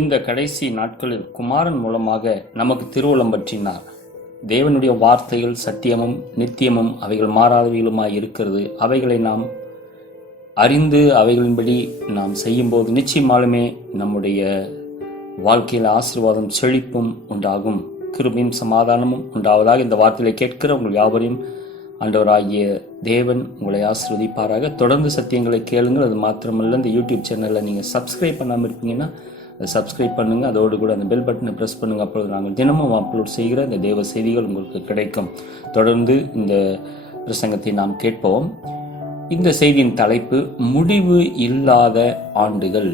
இந்த கடைசி நாட்களில் குமாரன் மூலமாக நமக்கு திருவுளம் பற்றினார். தேவனுடைய வார்த்தைகள் சத்தியமும் நித்தியமும் அவைகள் மாறாதவைகளுமாய் இருக்கிறது. அவைகளை நாம் அறிந்து அவைகளின்படி நாம் செய்யும்போது நிச்சயமாலுமே நம்முடைய வாழ்க்கையில் ஆசீர்வாதம் செழிப்பும் உண்டாகும், கிருபையும் சமாதானமும் உண்டாவதாக. இந்த வார்த்தையை கேட்கிற உங்கள் யாவரையும் ஆண்டவராகிய தேவன் உங்களை ஆசீர்வதிப்பாராக. தொடர்ந்து சத்தியங்களை கேளுங்கள். அது மாத்திரமல்ல, இந்த யூடியூப் சேனலில் நீங்கள் சப்ஸ்கிரைப் பண்ணாமல் இருப்பீங்கன்னா அதை சப்ஸ்கிரைப் பண்ணுங்கள். அதோடு கூட அந்த பெல் பட்டனை ப்ரெஸ் பண்ணுங்கள். அப்பொழுது நாங்கள் தினமும் அப்லோட் செய்கிற இந்த தேவ செய்திகள் உங்களுக்கு கிடைக்கும். தொடர்ந்து இந்த பிரசங்கத்தை நாம் கேட்போம். இந்த செய்தியின் தலைப்பு முடிவு இல்லாத ஆண்டுகள்.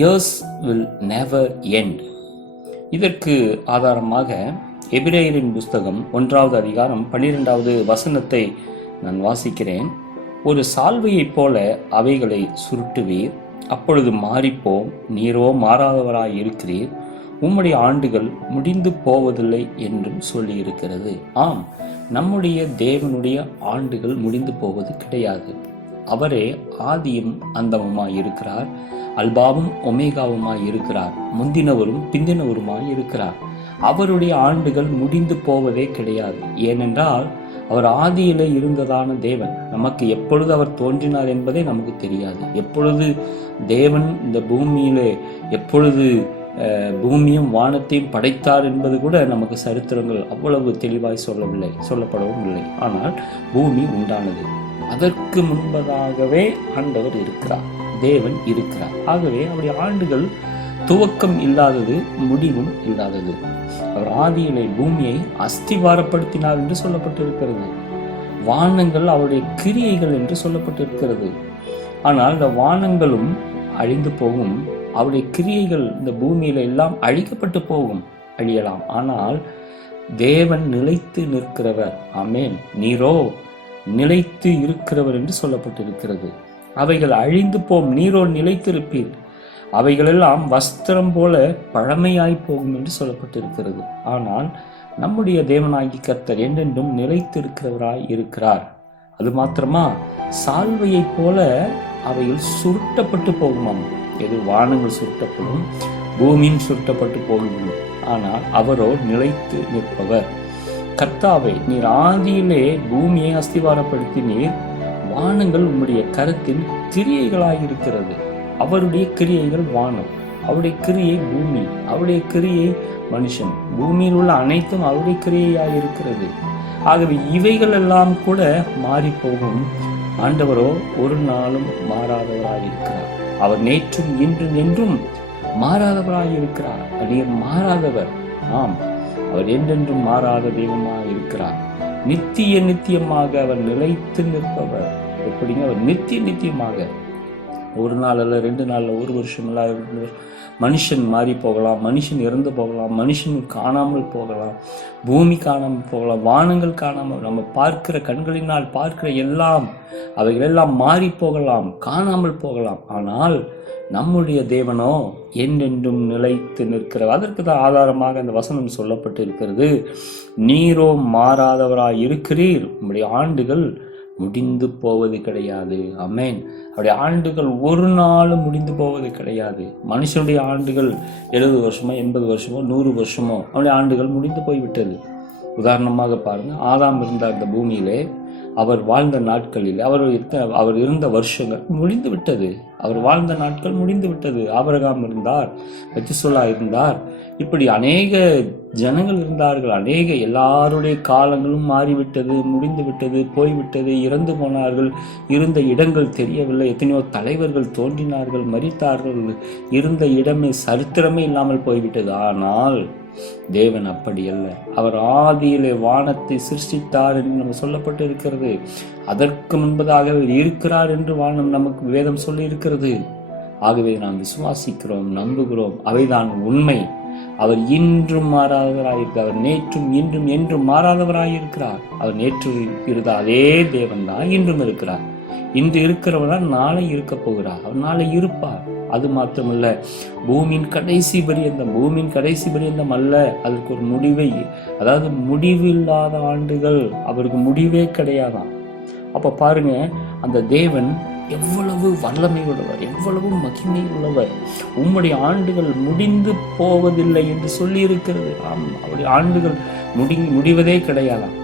Years will never end. இதற்கு ஆதாரமாக எபிரேயரின் புஸ்தகம் 1வது அதிகாரம் 12வது வசனத்தை நான் வாசிக்கிறேன். ஒரு சால்வையைப் போல அவைகளை சுருட்டுவீர், அப்பொழுது மாறிப்போம். நீரோ மாறாதவராய் இருக்கிறீர், உம்முடைய ஆண்டுகள் முடிந்து போவதில்லை என்றும் சொல்லியிருக்கிறது. ஆம், நம்முடைய தேவனுடைய ஆண்டுகள் முடிந்து போவது கிடையாது. அவரே ஆதியும் அந்தமுமாய் இருக்கிறார், அல்பாவும் ஒமேகாவுமாய் இருக்கிறார், முந்தினவரும் பிந்தினவருமாய் இருக்கிறார். அவருடைய ஆண்டுகள் முடிந்து போவதே கிடையாது. ஏனென்றால் அவர் ஆதியிலே இருந்ததான தேவன். நமக்கு எப்பொழுது அவர் தோன்றினார் என்பதே நமக்கு தெரியாது. எப்பொழுது தேவன் இந்த பூமியிலே எப்பொழுது பூமியும் வானத்தையும் படைத்தார் என்பது கூட நமக்கு சரித்திரங்கள் அவ்வளவு தெளிவாய் சொல்லப்படவும் இல்லை. ஆனால் பூமி உண்டானது. அதற்கு முன்பதாகவே ஆண்டவர் இருக்கிறார், தேவன் இருக்கிறார். ஆகவே அவருடைய ஆண்டுகள் துவக்கம் இல்லாதது, முடிவும் இல்லாதது. அவர் ஆதியிலே பூமியை அஸ்திவாரப்படுத்தினார் என்று சொல்லப்பட்டிருக்கிறது. வானங்கள் அவருடைய கிரியைகள் என்று சொல்லப்பட்டிருக்கிறது. ஆனால் இந்த வானங்களும் அழிந்து போகும், அவருடைய கிரியைகள் இந்த பூமியில எல்லாம் அழிக்கப்பட்டு போகும், அழியலாம். ஆனால் தேவன் நிலைத்து நிற்கிறவர். ஆமென். நீரோ நிலைத்து இருக்கிறவர் என்று சொல்லப்பட்டிருக்கிறது. அவைகள் அழிந்து போம், நீரோ நிலைத்திருப்பீர். அவைகளெல்லாம் வஸ்திரம் போல பழமையாய் போகும் என்று சொல்லப்பட்டிருக்கிறது. ஆனால் நம்முடைய தேவனாகி கர்த்தர் என்றென்றும் நிலைத்திருக்கிறவராய் இருக்கிறார். அது மாத்திரமா, சால்வையைப் போல அவைகள் சுருட்டப்பட்டு போகுமாம். எது வானங்கள் சுருட்டப்படும், பூமியும் சுருட்டப்பட்டு போகும். ஆனால் அவரோ நிலைத்து நிற்பவர். கர்த்தாவே, நீர் ஆதியிலே பூமியை அஸ்திவாரப்படுத்தினீர். வானங்கள் உம்முடைய கரத்தின் கிரியைகளாயிருக்கிறது. அவருடைய கிரியைகள் வானம், அவருடைய கிரியை பூமி, அவருடைய கிரியை மனுஷன். பூமியில் உள்ள அனைத்தும் அவருடைய கிரியையாயிருக்கிறது. ஆகவே இவைகள் எல்லாம் கூட மாறி போகும். ஆண்டவரோ ஒரு நாளும் மாறாதவராயிருக்கிறார். அவர் நேற்றும் இன்றும் என்றும் மாறாதவராயிருக்கிறார். நீர் மாறாதவர். ஆம், அவர் என்றென்றும் மாறாத தெய்வமாக இருக்கிறார். நித்திய நித்தியமாக அவர் நிலைத்து நிற்பவர். எப்படிங்க? அவர் நித்தியமாக, ஒரு நாள் அல்ல, 2 நாள், ஒரு வருஷம் இல்ல, மனுஷன் மாறி போகலாம், மனுஷன் இறந்து போகலாம், மனுஷன் காணாமல் போகலாம், பூமி காணாமல் போகலாம், வானங்கள் காணாமல், நம்ம பார்க்கிற கண்களினால் பார்க்கிற எல்லாம் அவைகள் எல்லாம் மாறி போகலாம், காணாமல் போகலாம். ஆனால் நம்முடைய தேவனோ என்றென்றும் நிலைத்து நிற்கிறார். அதற்கு தான் ஆதாரமாக அந்த வசனம் சொல்லப்பட்டு இருக்கிறது. நீரோ மாறாதவராய் இருக்கிறீர், உம்முடைய ஆண்டுகள் முடிந்து போவது கிடையாது. ஆமென். அவருடைய ஆண்டுகள் ஒரு நாளும் முடிந்து போவது கிடையாது. மனுஷனுடைய ஆண்டுகள் 70 வருஷமோ 80 வருஷமோ 100 வருஷமோ அவருடைய ஆண்டுகள் முடிந்து போய்விட்டது. உதாரணமாக பாருங்க, ஆதாம் இருந்தார் இந்த பூமியிலே. அவர் வாழ்ந்த நாட்களில் அவர் இருந்த வருஷங்கள் முடிந்து விட்டது. அவர் வாழ்ந்த நாட்கள் முடிந்து விட்டது. ஆபிரகாம் இருந்தார், மெத்துசலா இருந்தார், இப்படி அநேக ஜனங்கள் இருந்தார்கள். அநேக எல்லாருடைய காலங்களும் மாறிவிட்டது, முடிந்து விட்டது, போய்விட்டது, இறந்து போனார்கள். இருந்த இடங்கள் தெரியவில்லை. எத்தனையோ தலைவர்கள் தோன்றினார்கள், மரித்தார்கள். இருந்த இடமே சரித்திரமே இல்லாமல் போய்விட்டது. ஆனால் தேவன் அப்படி அல்ல. அவர் ஆதியிலே வானத்தை சிருஷ்டித்தார் என்று நம்ம சொல்லப்பட்டு இருக்கிறது. அதற்கு முன்பதாக அவர் இருக்கிறார் என்று வானம் நமக்கு வேதம் சொல்லி இருக்கிறது. ஆகவே நாம் விசுவாசிக்கிறோம், நம்புகிறோம். அவைதான் உண்மை. அவர் இன்றும் மாறாதவராயிருக்கிறார். அவர் நேற்றும் இன்றும் என்றும் மாறாதவராயிருக்கிறார். அவர் நேற்று இருந்த அதே தேவன் தான் இன்றும் இருக்கிறார். இன்று இருக்கிறவரால் நாளை இருக்க போகிறார். அவர் நாளை இருப்பார். அது மாத்திரமல்ல, பூமியின் கடைசி பரியந்தம் அல்ல, அதற்கு ஒரு முடிவை, அதாவது முடிவில்லாத ஆண்டுகள், அவருக்கு முடிவே கிடையாதான். அப்ப பாருங்க, அந்த தேவன் எவ்வளவு வல்லமை உள்ளவர், எவ்வளவு மகிமை உள்ளவர். உம்முடைய ஆண்டுகள் முடிந்து போவதில்லை என்று சொல்லி இருக்கிறது. அவருடைய ஆண்டுகள் முடிவதே கிடையாதாம்.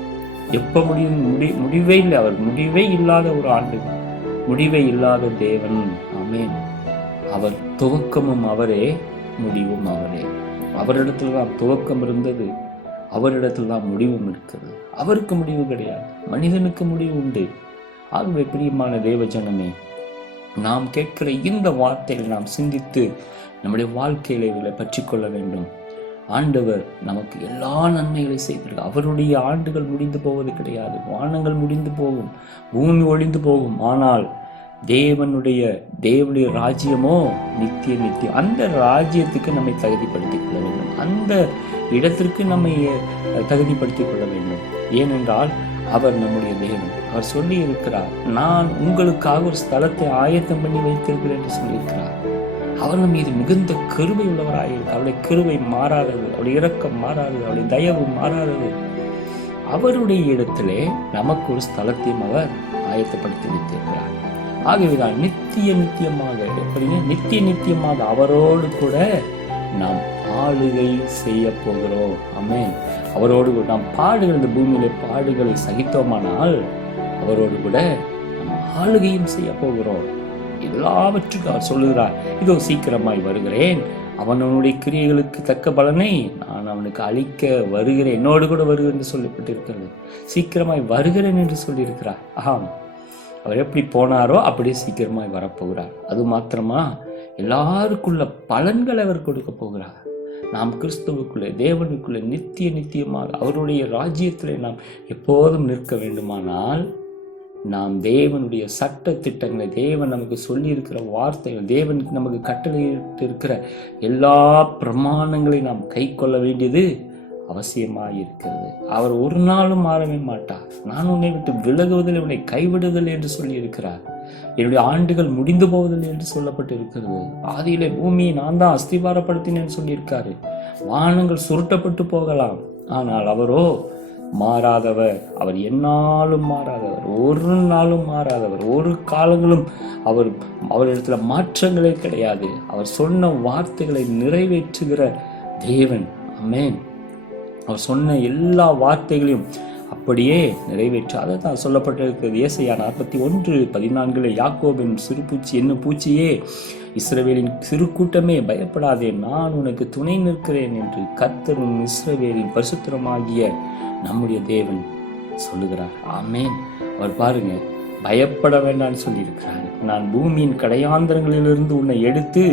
எப்ப முடிவே இல்லை. அவர் முடிவே இல்லாத ஒரு ஆண்டு, முடிவே இல்லாத தேவன். ஆமென். அவர் துவக்கமும் அவரே, முடிவும் அவரே. அவரிடத்துல தான் துவக்கம் இருந்தது, அவரிடத்தில் தான் முடிவும் இருக்கிறது. அவருக்கு முடிவு கிடையாது, மனிதனுக்கு முடிவு உண்டு. ஆகவே பிரியமான தேவ ஜனமே, நாம் கேட்கிற இந்த வார்த்தைகளை நாம் சிந்தித்து நம்முடைய வாழ்க்கையில இதில் பற்றி கொள்ள வேண்டும். ஆண்டவர் நமக்கு எல்லா நன்மைகளையும் செய்திருக்க. அவருடைய ஆண்டுகள் முடிந்து போவது கிடையாது. வானங்கள் முடிந்து போகும், பூமி ஒழிந்து போகும். ஆனால் தேவனுடைய ராஜ்யமோ நித்திய நித்தியம். அந்த ராஜ்யத்துக்கு நம்மை தகுதிப்படுத்திக் கொள்ள வேண்டும். அந்த இடத்திற்கு நம்மை தகுதிப்படுத்திக் கொள்ள வேண்டும். ஏனென்றால் அவர் நம்முடைய தேவன். அவர் சொல்லி இருக்கிறார், நான் உங்களுக்காக ஒரு ஸ்தலத்தை ஆயத்தம் பண்ணி வைத்திருக்கிறேன் என்று சொல்லியிருக்கிறார். அவர் நம் மீது மிகுந்த கிருபை உள்ளவராயிருக்கிறார். அவருடைய கிருபை மாறாதது, அவருடைய இரக்கம் மாறாதது, அவருடைய தயவு மாறாதது. அவருடைய இடத்திலே நமக்கு ஒரு ஸ்தலத்தையும் அவர் ஆயத்தப்படுத்தி வைத்திருக்கிறார். ஆகவேதான் நித்தியமாக, எப்படிங்க நித்தியமாக அவரோடு கூட நாம் ஆளுகை செய்ய போகிறோம். ஆமென். அவரோடு கூட நாம் பாடுகள், இந்த பூமியில பாடுகளை சகித்தோமானால் அவரோடு கூட நாம் ஆளுகையும் செய்ய போகிறோம். எல்லாவற்றுக்கும் அவர் சொல்லுகிறார், இதோ சீக்கிரமாய் வருகிறேன், அவனுடைய கிரியைகளுக்கு தக்க பலனை நான் அவனுக்கு அளிக்க வருகிறேன், என்னோடு கூட வருகிறேன் என்று சொல்லப்பட்டிருக்கிறது. சீக்கிரமாய் வருகிறேன் என்று சொல்லியிருக்கிறார். அவர் எப்படி போனாரோ அப்படியே சீக்கிரமாய் வரப்போகிறார். அது மாத்திரமா, எல்லாருக்குள்ள பலன்களை அவர் கொடுக்க போகிறார். நாம் கிறிஸ்துவுக்குள்ளே, தேவனுக்குள்ளே நித்தியமாக அவருடைய ராஜ்யத்திலே நாம் எப்போதும் நிற்க வேண்டுமானால் நாம் தேவனுடைய சட்ட திட்டங்களை, தேவன் நமக்கு சொல்லி இருக்கிற வார்த்தைகள், தேவன் நமக்கு கட்டளையிட்டு இருக்கிற எல்லா பிரமாணங்களையும் நாம் கை கொள்ள வேண்டியது அவசியமாக இருக்கிறது. அவர் ஒரு நாளும் மாறவே மாட்டார். நான் உன்னை விட்டு விலகுவதில், உன்னை கைவிடுதல் என்று சொல்லி இருக்கிறார். என்னுடைய ஆண்டுகள் முடிந்து போவதில்லை என்று சொல்லப்பட்டு இருக்கிறது. ஆதியிலே பூமியை நான் தான் அஸ்திபாரப்படுத்தினேன்னு சொல்லியிருக்காரு. வானங்கள் சுருட்டப்பட்டு போகலாம், ஆனால் அவரோ மாறாதவர். அவர் எந்நாளும் மாறாதவர், ஒரு நாளும் மாறாதவர், ஒரு காலங்களும் அவரிடத்துல மாற்றங்களே கிடையாது. அவர் சொன்ன வார்த்தைகளை நிறைவேற்றுகிற தேவன். ஆமென். அவர் சொன்ன எல்லா வார்த்தைகளையும் அப்படியே நிறைவேற்ற, அதை தான் சொல்லப்பட்டிருக்கிறது. ஏசாயா 41:14 யாக்கோபின் சிறு பூச்சி, என்ன பூச்சியே, இஸ்ரவேலின் சிறு கூட்டமே பயப்படாதே, நான் உனக்கு துணை நிற்கிறேன் என்று கர்த்தரும் இஸ்ரவேலின் பரிசுத்தருமாகிய நம்முடைய தேவன் சொல்லுகிறார். ஆமென். அவர் பாருங்க, பயப்பட வேண்டாம்னு சொல்லியிருக்கிறார். நான் பூமியின் கடையாந்தரங்களிலிருந்து உன்னை எடுத்து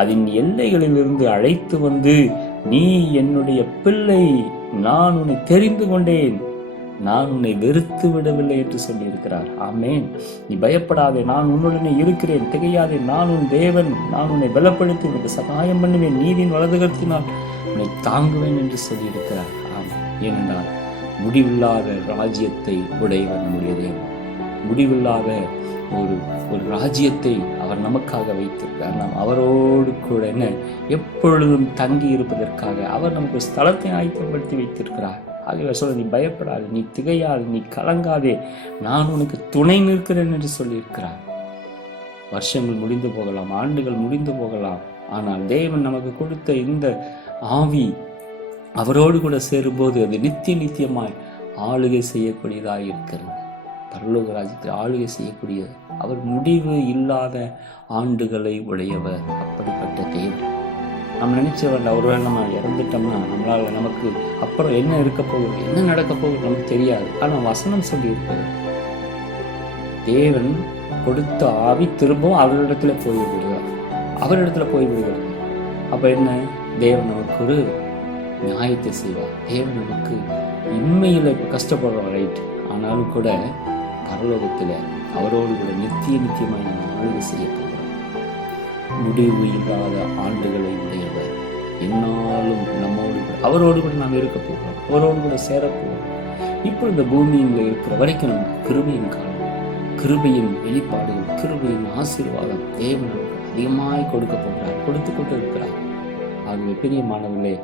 அதன் எல்லைகளிலிருந்து அழைத்து வந்து, நீ என்னுடைய பிள்ளை, நான் உன்னை தெரிந்து கொண்டேன், நான் உன்னை வெறுத்து விடவில்லை என்று சொல்லியிருக்கிறார். ஆமென். நீ பயப்படாதே, நான் உன்னுடனே இருக்கிறேன், திகையாதே, நான் உன் தேவன், நான் உன்னை பலப்படுத்தி உனக்கு சகாயம் பண்ணுவேன், நீதியின் வலதுகரத்தினால் உன்னை தாங்குவேன் என்று சொல்லியிருக்கிறார். ஏனென்றால் முடிவில்லாத ராஜ்யத்தை உடையவர் நம்முடைய தேவன். முடிவில்லாத ஒரு ராஜ்யத்தை அவர் நமக்காக வைத்திருக்கிறார். நாம் அவரோடு கூட எப்பொழுதும் தங்கி இருப்பதற்காக அவர் நமக்கு ஸ்தலத்தை ஆயத்தப்படுத்தி வைத்திருக்கிறார். ஆகவே சொல்ல, நீ பயப்படாது, நீ திகையாது, நீ கலங்காதே, நான் உனக்கு துணை நிற்கிறேன் என்று சொல்லியிருக்கிறார். வருஷங்கள் முடிந்து போகலாம், ஆண்டுகள் முடிந்து போகலாம், ஆனால் தேவன் நமக்கு கொடுத்த இந்த ஆவி அவரோடு கூட சேரும்போது அது நித்தியமாய் ஆளுகை செய்யக்கூடியதாக இருக்கிறது. பரலோக ராஜ்யத்தில் ஆளுகை செய்யக்கூடியது. அவர் முடிவு இல்லாத ஆண்டுகளை உடையவர். அப்படிப்பட்ட தேவன். நம்ம நினைச்ச வேண்டாம், ஒருவேளை நம்ம இறந்துட்டோம்னா நம்மளால நமக்கு அப்புறம் என்ன இருக்க போகுது, என்ன நடக்க போகுது நமக்கு தெரியாது. ஆனால் வசனம் சொல்லி இருக்கிறது, தேவன் கொடுத்த ஆவி திரும்பவும் அவரிடத்துல போய்விடுவார், அவரிடத்துல போய்விடுகிறது. அப்ப என்ன, தேவன் நமக்கு ஒரு நியாயத்தை செய்வார். தேவன் நமக்கு உண்மையில் இப்போ கஷ்டப்படுறோம், ரைட், ஆனாலும் கூட பரலோகத்தில் அவரோடு கூட நித்தியமாய் நம்ம ஆளுகை செய்ய போகிறோம். முடிவு இல்லாத ஆண்டுகளை உடையவர், என்னாலும் நம்மோடு கூட, அவரோடு கூட நாம் இருக்க போகிறோம், அவரோடு கூட சேரப்போகிறோம். இப்போ இந்த பூமியில் இருக்கிற வரைக்கும் நமக்கு கிருபையின் காலம், கிருபையின் வெளிப்பாடுகள், கிருபையின் ஆசீர்வாதம் தேவன் நமக்கு அதிகமாய் கொடுக்க போகிறார், கொடுத்து கொண்டு இருக்கிறார். ஆகவே பிரியமானவர்களே,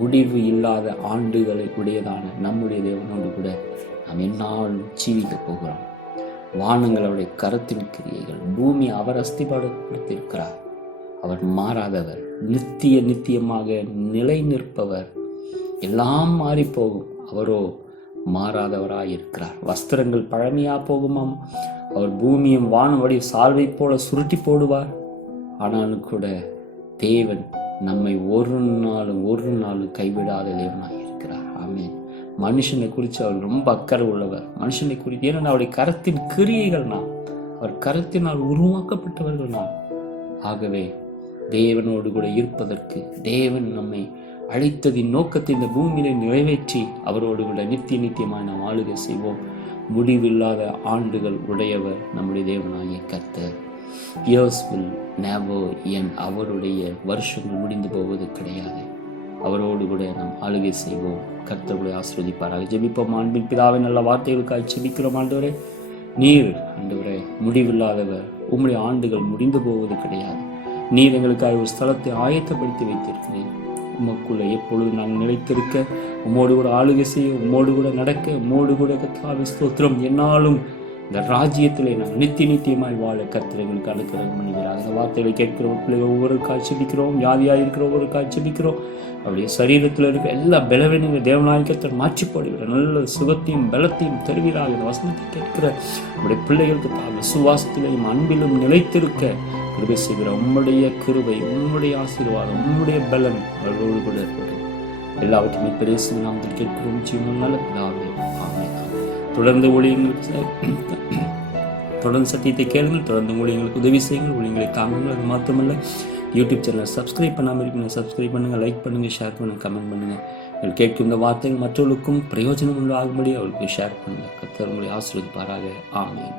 முடிவு இல்லாத ஆண்டுகளை உடையதான நம்முடைய தேவனோடு கூட நாம் என்னாலும் ஜீவிக்க போகிறோம். வானங்கள் அவருடைய கரத்தின் கிரியைகள், பூமி அவர் அஸ்திபாடுபடுத்தியிருக்கிறார். அவர் மாறாதவர், நித்தியமாக நிலை நிற்பவர். எல்லாம் மாறி போகும், அவரோ மாறாதவராயிருக்கிறார். வஸ்திரங்கள் பழமையா போகுமாம், அவர் பூமியும் வானம் வடி சால்வை போல சுருட்டி போடுவார். ஆனாலும் கூட தேவன் நம்மை ஒரு நாளும் கைவிடாத தேவனாய் இருக்கிறார். ஆமென். மனுஷனை குறித்து அவர் ரொம்ப அக்கறை உள்ளவர். மனுஷனை குறித்து, ஏன்னா அவருடைய கரத்தின் கிரியைகள் நாம், அவர் கரத்தினால் உருவாக்கப்பட்டவர்கள் நாம். ஆகவே தேவனோடு கூட இருப்பதற்கு, தேவன் நம்மை அழைத்ததின் நோக்கத்தை இந்த பூமியில நிறைவேற்றி அவரோடு கூட நித்தியமாய் நாம் ஆளுகை செய்வோம். முடிவில்லாத ஆண்டுகள் உடையவர் நம்முடைய தேவனாகிய கர்த்தர். Years will never end. அவருடைய வருஷங்கள் முடிந்து போவது கிடையாது. அவரோடு கூட நாம் ஆளுகை செய்வோம். கர்த்தருடைய ஆசீர்வதிப்பாராக. ஜெபிப்போம். அன்பின் பிதாவே, நல்ல வார்த்தைகளுக்காக ஜெபிக்கிறோம். ஆண்டவரே, நீர் ஆண்டவரே முடிவில்லாதவர். உம்முடைய ஆண்டுகள் முடிந்து போவது கிடையாது. நீர் எங்களுக்காக ஒரு ஸ்தலத்தை ஆயத்தப்படுத்தி வைத்திருக்கிறேன். உமக்குள்ள எப்பொழுது நான் நிலைத்திருக்க, உம்மோடு கூட ஆளுகை செய்ய, உம்மோடு கூட நடக்க, உம்மோடு கூட கர்த்தாவே ஸ்தோத்திரம், என்னாலும் இந்த ராஜ்யத்திலே நான் நித்தியமாய் வாழ கர்த்தர் எங்களுக்கு அனுக்கிரகம் பண்ணுகிறார். அந்த வார்த்தைகளை கேட்கிற பிள்ளைகள் ஒவ்வொரு காட்சிபிக்கிறோம், வியாதியாக இருக்கிற ஒவ்வொரு காட்சிபிக்கிறோம். அவருடைய சரீரத்தில் இருக்க எல்லா பலவீனங்களும் தேவனாய் கர்த்தர் மாற்றிப்படுகிற நல்ல சுகத்தையும் பலத்தையும் தருவீராக. இந்த வசனத்தை கேட்கிற நம்முடைய பிள்ளைகளுக்கு விசுவாசத்திலையும் அன்பிலும் நிலைத்திருக்க கிருபை செய்கிற உம்முடைய கிருபை, உம்முடைய ஆசீர்வாதம், உம்முடைய பலன் அவர்களோடு கூட இருக்கட்டும். எல்லாவற்றையுமே பெரிய நாமத்தில் கேட்கிறோம் ஜீவன் நல்ல பிதாவே, ஆமென். தொடர்ந்து சத்தியத்தை கேளுங்கள், தொடர்ந்து ஊழியங்களுக்கு உதவி செய்யுங்கள், ஊழியங்களை தாங்குங்கள். அது மாத்திரமல்ல, யூடியூப் சேனல் சப்ஸ்கிரைப் பண்ணாமல் இருக்கீங்க, சப்ஸ்கிரைப் பண்ணுங்கள், லைக் பண்ணுங்கள், ஷேர் பண்ணுங்கள், கமெண்ட் பண்ணுங்கள். நீங்கள் கேட்கும் இந்த வார்த்தைகள் மற்றவர்களுக்கும் பிரயோஜனம் உண்டாகும்படி அவர்களுக்கு ஷேர் பண்ணுங்கள். கர்த்தர் உங்களை ஆசீர்வதிப்பாராக. ஆமென்.